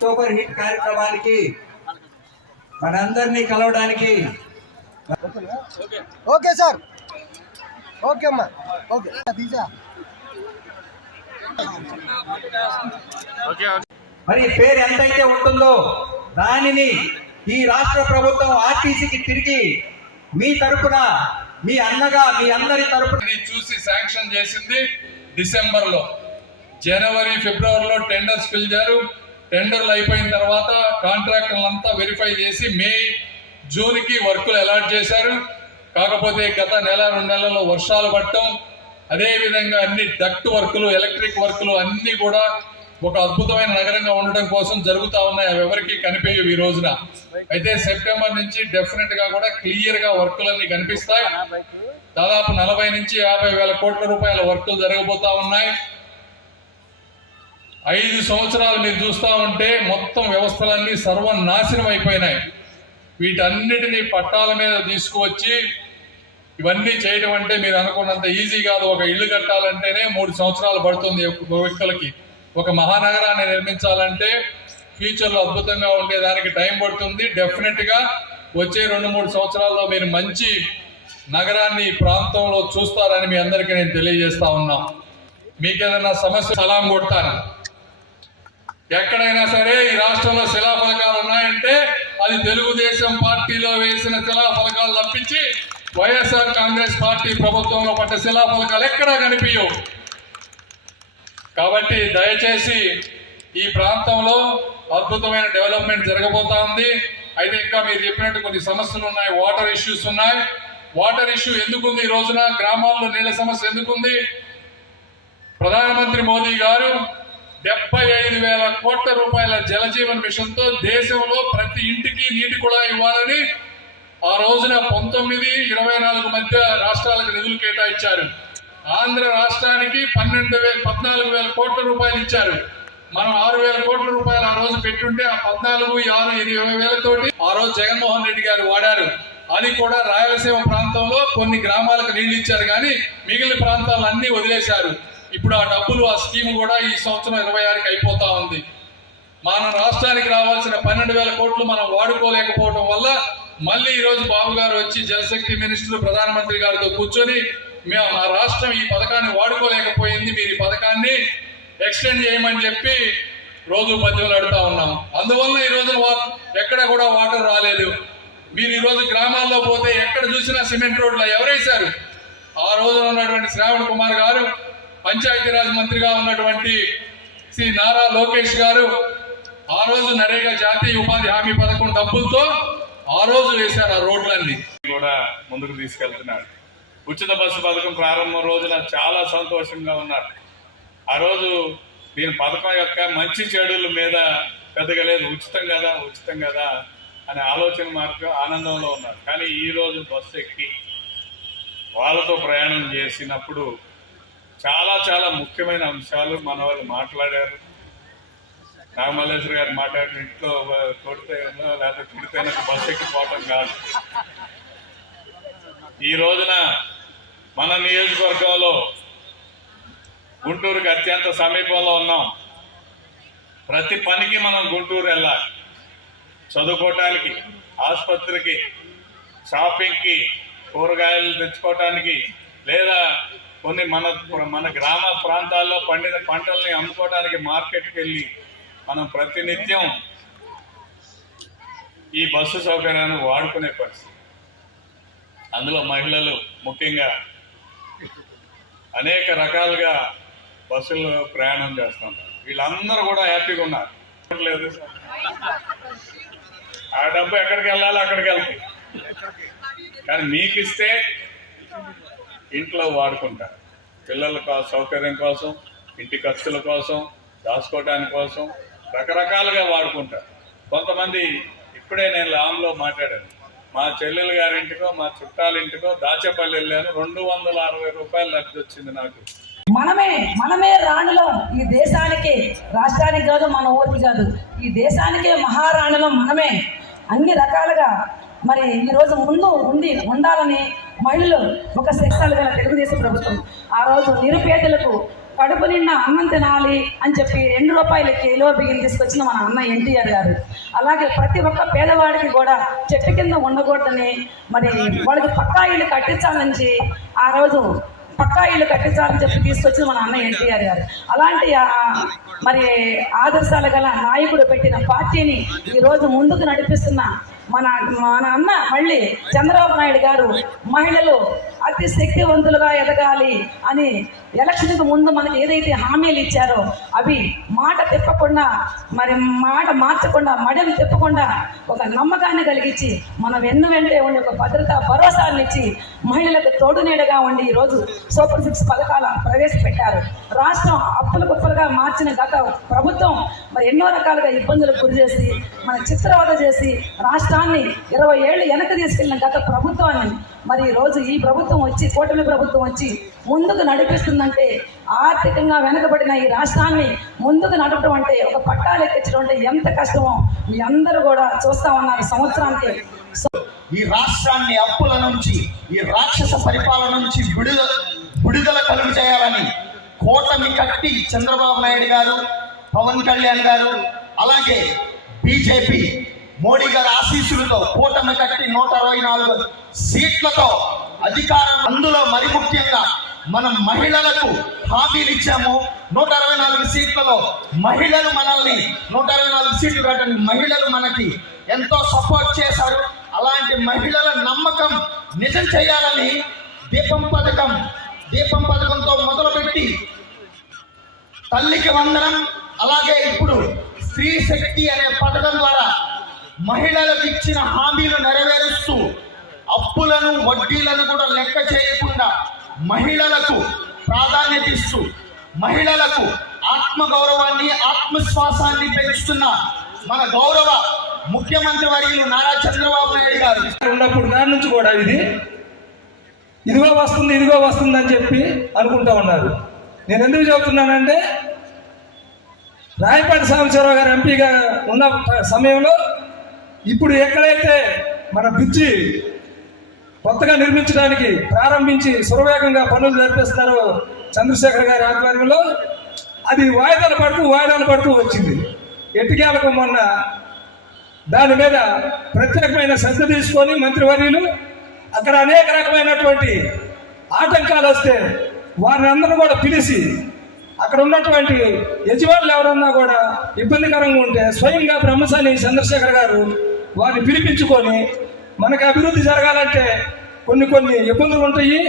Super hit కార్యక్రమానికి మనందరినీ కలవడానికి ఓకే సార్. ఓకే అమ్మా. ఓకే. తీసా. మరి పేరు ఎంతైతే ఉంటుందో దానిని ఈ రాష్ట్ర ప్రభుత్వం ఆర్టీసీకి తిరిగి మీ తరపున మీ అన్నగా మీ అందరి తరపున చూసి శాంక్షన్ చేసింది డిసెంబర్లో జనవరి ఫిబ్రవరిలో టెండర్స్ పిలిచారు టెండర్లు అయిపోయిన తర్వాత కాంట్రాక్టర్లంతా వెరిఫై చేసి మే జూన్కి వర్కులు అలాట్ చేశారు. కాకపోతే గత నెల రెండు నెలల్లో వర్షాలు పడటం అదేవిధంగా అన్ని డక్ట్ వర్కులు ఎలక్ట్రిక్ వర్కులు అన్ని కూడా ఒక అద్భుతమైన నగరంగా ఉండడం కోసం జరుగుతూ ఉన్నాయి. అవి ఎవరికి కనిపించవు ఈ రోజున. అయితే సెప్టెంబర్ నుంచి డెఫినెట్గా కూడా క్లియర్గా వర్కులన్నీ కనిపిస్తాయి. దాదాపు నలభై నుంచి యాభై వేల కోట్ల రూపాయల వర్కులు జరగబోతా ఉన్నాయి. ఐదు సంవత్సరాలు మీరు చూస్తా ఉంటే మొత్తం వ్యవస్థలన్నీ సర్వనాశనం అయిపోయినాయి. వీటన్నిటిని పట్టాల మీద తీసుకువచ్చి ఇవన్నీ చేయడం అంటే మీరు అనుకున్నంత ఈజీ కాదు. ఒక ఇల్లు కట్టాలంటేనే మూడు సంవత్సరాలు పడుతుంది వ్యక్తులకి. ఒక మహానగరాన్ని నిర్మించాలంటే ఫ్యూచర్లో అద్భుతంగా ఉండేదానికి టైం పడుతుంది. డెఫినెట్గా వచ్చే రెండు మూడు సంవత్సరాల్లో మీరు మంచి నగరాన్ని ఈ ప్రాంతంలో చూస్తారని మీ అందరికీ నేను తెలియజేస్తా ఉన్నా. మీకు ఏదైనా సమస్య సలాం కొడతాను. ఎక్కడైనా సరే ఈ రాష్ట్రంలో శిలాఫలకాలు ఉన్నాయంటే అది తెలుగుదేశం పార్టీలో వేసిన శిలాఫలకాలు తప్పించి వైఎస్ఆర్ కాంగ్రెస్ పార్టీ ప్రభుత్వంలో పడ్డ శిలాఫలకాలు ఎక్కడా కనిపించవు. కాబట్టి దయచేసి ఈ ప్రాంతంలో అద్భుతమైన డెవలప్మెంట్ జరగబోతా ఉంది. అయితే ఇంకా మీరు చెప్పినట్టు కొన్ని సమస్యలు ఉన్నాయి వాటర్ ఇష్యూస్ ఉన్నాయి. వాటర్ ఇష్యూ ఎందుకుంది ఈ రోజున? గ్రామాల్లో నీళ్ళ సమస్య ఎందుకుంది? ప్రధానమంత్రి మోదీ గారు డెబ్బై ఐదు వేల కోట్ల రూపాయల జలజీవన్ మిషన్తో దేశంలో ప్రతి ఇంటికి నీటి కూడా ఇవ్వాలని ఆ రోజున పంతొమ్మిది ఇరవై నాలుగు మధ్య రాష్ట్రాలకు నిధులు కేటాయించారు. ఆంధ్ర రాష్ట్రానికి పన్నెండు వేల పద్నాలుగు వేల కోట్ల రూపాయలు ఇచ్చారు. మనం ఆరు వేల కోట్ల రూపాయలు ఆ రోజు పెట్టుంటే ఆ పద్నాలుగు ఆరు ఇరవై వేలతోటి ఆ రోజు జగన్మోహన్ రెడ్డి గారు వాడారు. అది కూడా రాయలసీమ ప్రాంతంలో కొన్ని గ్రామాలకు నీళ్ళు ఇచ్చారు కానీ మిగిలిన ప్రాంతాలు వదిలేశారు. ఇప్పుడు ఆ డబ్బులు ఆ స్కీమ్ కూడా ఈ సంవత్సరం ఇరవై ఆరుకి అయిపోతా ఉంది. మన రాష్ట్రానికి రావాల్సిన పన్నెండు వేల కోట్లు మనం వాడుకోలేకపోవడం వల్ల మళ్ళీ ఈరోజు బాబు గారు వచ్చి జలశక్తి మినిస్టర్ ప్రధానమంత్రి గారితో కూర్చొని మేము మా రాష్ట్రం ఈ పథకాన్ని వాడుకోలేకపోయింది మీరు ఈ పథకాన్ని ఎక్స్టెండ్ చేయమని చెప్పి రోజు పద్యములు అడుగుతా ఉన్నాం. అందువల్ల ఈ రోజు ఎక్కడ కూడా వాటర్ రాలేదు. మీరు ఈరోజు గ్రామాల్లో పోతే ఎక్కడ చూసినా సిమెంట్ రోడ్లు ఎవరేశారు? ఆ రోజున ఉన్నటువంటి శ్రావణ్ కుమార్ గారు పంచాయతీరాజ్ మంత్రిగా ఉన్నటువంటి శ్రీ నారా లోకేష్ గారు ఆ రోజు నరేగా జాతీయ ఉపాధి హామీ పథకం డబ్బులతో ఆ రోజు వేశారు ఆ రోడ్లన్నీ. కూడా ముందుకు తీసుకెళ్తున్నాడు ఉచిత బస్సు పథకం ప్రారంభం రోజున చాలా సంతోషంగా ఉన్నారు. ఆ రోజు దీని పథకం యొక్క మంచి చెడుల మీద పెద్దగా లేదు. ఉచితం కదా ఉచితం కదా అనే ఆలోచన మార్గం ఆనందంలో ఉన్నారు. కానీ ఈ రోజు బస్సు ఎక్కి వాళ్ళతో ప్రయాణం చేసినప్పుడు చాలా చాలా ముఖ్యమైన అంశాలు మన వాళ్ళు మాట్లాడారు. నాగమల్లేశ్వర గారు మాట్లాడిన ఇంట్లో కొడితే లేకపోతే తిడితేనే బస్సు ఎక్కిపోవటం కాదు. ఈ రోజున మన నియోజకవర్గంలో గుంటూరుకి అత్యంత సమీపంలో ఉన్నాం. ప్రతి పనికి మనం గుంటూరు వెళ్ళాలి. చదువుకోవటానికి ఆసుపత్రికి షాపింగ్కి కూరగాయలు తెచ్చుకోవటానికి లేదా కొన్ని మన మన గ్రామ ప్రాంతాల్లో పండిన పంటల్ని అమ్ముకోవడానికి మార్కెట్కి వెళ్ళి మనం ప్రతినిత్యం ఈ బస్సు సౌకర్యాన్ని వాడుకునే పరిస్థితి. అందులో మహిళలు ముఖ్యంగా అనేక రకాలుగా బస్సుల్లో ప్రయాణం చేస్తుంటారు. వీళ్ళందరూ కూడా హ్యాపీగా ఉన్నారు. లేదు ఆ డబ్బు ఎక్కడికి వెళ్ళాలో అక్కడికి వెళ్తాయి. కానీ మీకు ఇస్తే ఇంట్లో వాడుకుంటారు పిల్లల సౌకర్యం కోసం ఇంటి ఖర్చుల కోసం దాచుకోవడానికి కోసం రకరకాలుగా వాడుకుంటారు కొంతమంది ఇప్పుడే నేను లాంలో మాట్లాడాను. మా చెల్లెలు గారింటికో మా చుట్టాలింటికో దాచేపల్లి వెళ్ళాను రెండు వందల అరవై రూపాయలు లబ్ధి వచ్చింది నాకు. మనమే మనమే రాణులం. ఈ దేశానికి రాష్ట్రానికి కాదు మన ఊరికి కాదు. ఈ దేశానికే మహారాణులం మనమే. అన్ని రకాలుగా మరి ఈ రోజు ముందు ఉండి ఉండాలని మహిళలు ఒక శిక్షలు గల తెలుగుదేశం ప్రభుత్వం. ఆ రోజు నిరుపేదలకు కడుపు నిండా అన్నం తినాలి అని చెప్పి రెండు రూపాయల కిలో బియ్యం తీసుకొచ్చిన మన అన్న ఎన్టీఆర్ గారు. అలాగే ప్రతి ఒక్క పేదవాడికి కూడా చెట్టు కింద ఉండకూడదని మరి వాళ్ళకి పక్కా ఇల్లు కట్టించాలని ఆ రోజు పక్కా ఇల్లు కట్టించాలని చెప్పి తీసుకొచ్చిన మన అన్న ఎన్టీఆర్ గారు. అలాంటి ఆ, మరి ఆదర్శాలు గల నాయకుడు పెట్టిన పార్టీని ఈరోజు ముందుకు నడిపిస్తున్న మన మన అన్న మళ్ళీ చంద్రబాబు నాయుడు గారు మహిళలు అతి శక్తివంతులుగా ఎదగాలి అని ఎలక్షన్కి ముందు మనకి ఏదైతే హామీలు ఇచ్చారో అవి మాట తిప్పకుండా మరి మాట మార్చకుండా మడిని తిప్పకుండా ఒక నమ్మకాన్ని కలిగించి మనం వెన్ను వెంటే ఉండి ఒక భద్రత భరోసాన్ని ఇచ్చి మహిళలకు తోడు నీడగా ఉండి ఈరోజు సూపర్ సిక్స్ పథకాల ప్రవేశపెట్టారు. రాష్ట్రం అప్పుల కుప్పలుగా మార్చిన గత ప్రభుత్వం మరి ఎన్నో రకాలుగా ఇబ్బందులకు గురి చేసి మన చిత్రవద చేసి రాష్ట్రాన్ని ఇరవై ఏళ్ళు వెనక తీసుకెళ్ళిన గత ప్రభుత్వాన్ని మరి ఈరోజు రోజు ఈ ప్రభుత్వం వచ్చి కూటమి ప్రభుత్వం వచ్చి ముందుకు నడిపిస్తుందంటే ఆర్థికంగా వెనకబడిన ఈ రాష్ట్రాన్ని ముందుకు నడపడం అంటే ఒక పట్టాలు ఎక్కించడం అంటే ఎంత కష్టమో మీ అందరూ కూడా చూస్తా ఉన్నారు సంవత్సరానికి. ఈ రాష్ట్రాన్ని అప్పుల నుంచి ఈ రాక్షస పరిపాలన నుంచి విడుదల విడుదల కలుగు చేయాలని కూటమి కట్టి చంద్రబాబు నాయుడు గారు పవన్ కళ్యాణ్ గారు అలాగే బీజేపీ మోడీ గారి ఆశీస్సులతో కూటమి కట్టి నూట అరవై నాలుగు సీట్లతో అధికారం అందులో మరి ముఖ్యంగా మనం మహిళలకు హామీలు ఇచ్చాము. నూట అరవై నాలుగు సీట్లలో మహిళలు మనల్ని నూట అరవై నాలుగు సీట్లు పెట్టండి. మహిళలు మనకి ఎంతో సపోర్ట్ చేశారు. అలాంటి మహిళల నమ్మకం నిజం చేయాలని దీపం పథకం దీపం పథకంతో మొదలుపెట్టి తల్లికి వందనం అలాగే ఇప్పుడు స్త్రీ శక్తి అనే పథకం ద్వారా మహిళలకు ఇచ్చిన హామీలు నెరవేరుస్తూ అప్పులను వడ్డీలను కూడా లెక్క చేయకుండా మహిళలకు ప్రాధాన్యత ఇస్తూ మహిళలకు ఆత్మగౌరవాన్ని ఆత్మశ్వాసాన్ని ఆత్మవిశ్వాసాన్ని పెంచుతున్న మన గౌరవ ముఖ్యమంత్రి వర్యులు నారా చంద్రబాబు నాయుడు గారు. ఉన్నప్పుడు దాని నుంచి కూడా ఇది ఇదిగో వస్తుంది ఇదిగో వస్తుంది అని చెప్పి అనుకుంటా ఉన్నారు. నేను ఎందుకు చెబుతున్నానంటే రాయపాటి సాంబశివరావు గారు ఎంపీగా ఉన్న సమయంలో ఇప్పుడు ఎక్కడైతే మన బ్రిడ్జి కొత్తగా నిర్మించడానికి ప్రారంభించి సురవేగంగా పనులు జరిపిస్తారో చంద్రశేఖర్ గారి ఆధ్వర్యంలో అది వాయిదాలు పడుతూ వాయిదాలు పడుతూ వచ్చింది. ఎట్టికేలకు మొన్న దాని మీద ప్రత్యేకమైన శ్రద్ధ తీసుకొని మంత్రివర్యులు అక్కడ అనేక రకమైనటువంటి ఆటంకాలు వస్తే వారిని అందరూ కూడా పిలిచి అక్కడ ఉన్నటువంటి యజమానులు ఎవరన్నా కూడా ఇబ్బందికరంగా ఉంటే స్వయంగా బ్రహ్మశాని చంద్రశేఖర్ గారు వారిని పిలిపించుకొని మనకు అభివృద్ధి జరగాలంటే కొన్ని కొన్ని ఇబ్బందులు ఉంటాయి.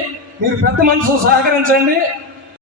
మీరు పెద్ద మనసు సహకరించండి.